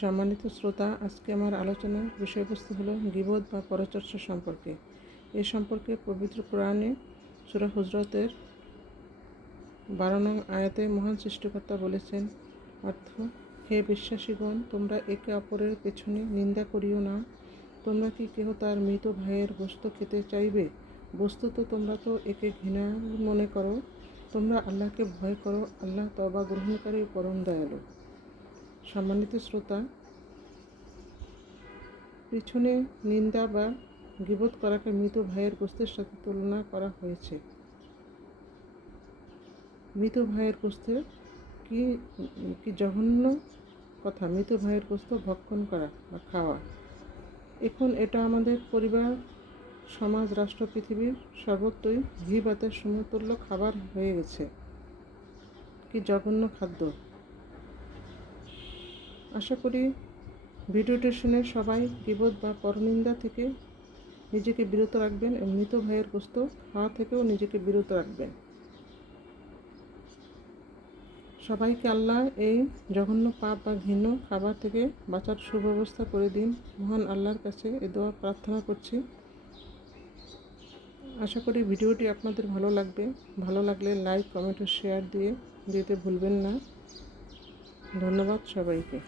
সম্মানিত শ্রোতা, আজকে আমার আলোচনার বিষয়বস্তু হলো গীবত বা পরচর্চা সম্পর্কে। এ সম্পর্কে পবিত্র কোরআনে সূরা হুজরাতের 12 নং আয়াতে মহান সৃষ্টিকর্তা বলেছেন, অর্থ, হে বিশ্বাসীগণ, তোমরা একে অপরের পেছনে নিন্দা করিও না। তোমরা কি কেহ তার মৃত ভাইয়ের গোশত খেতে চাইবে? বস্তুত তোমরা তো একে ঘৃণা মনে করো। তোমরা আল্লাহকে ভয় করো। আল্লাহ তওবা গ্রহণকারী ও পরম দয়ালু। সম্মানিত শ্রোতা, পিছনে নিন্দা বা গীবত করাকে মৃত ভাইয়ের গোশতের সাথে তুলনা করা হয়েছে। মৃত ভাইয়ের গোশতের কি কি জঘন্য কথা! মৃত ভাইয়ের গোশত ভক্ষণ করা বা খাওয়া। এখন এটা আমাদের পরিবার, সমাজ, রাষ্ট্র, পৃথিবীর সর্বত্রই গীবতের সমতুল্য খাবার হয়ে গেছে। কি জঘন্য খাদ্য! আশা করি ভিডিওটি শুনে সবাই গীবত বা পরনিন্দা থেকে নিজেকে বিরত রাখবেন এবং মৃত ভাইয়ের গোশত খাওয়া থেকেও নিজেকে বিরত রাখবেন। সবাইকে আল্লাহ এই জঘন্য পাপ বা ঘৃণ্য খাবার থেকে বাঁচার সুব্যবস্থা করে দিন। মহান আল্লাহর কাছে এ দোয়া প্রার্থনা করছি। আশা করি ভিডিওটি আপনাদের ভালো লাগবে। ভালো লাগলে লাইক, কমেন্ট ও শেয়ার দিতে ভুলবেন না। ধন্যবাদ সবাইকে।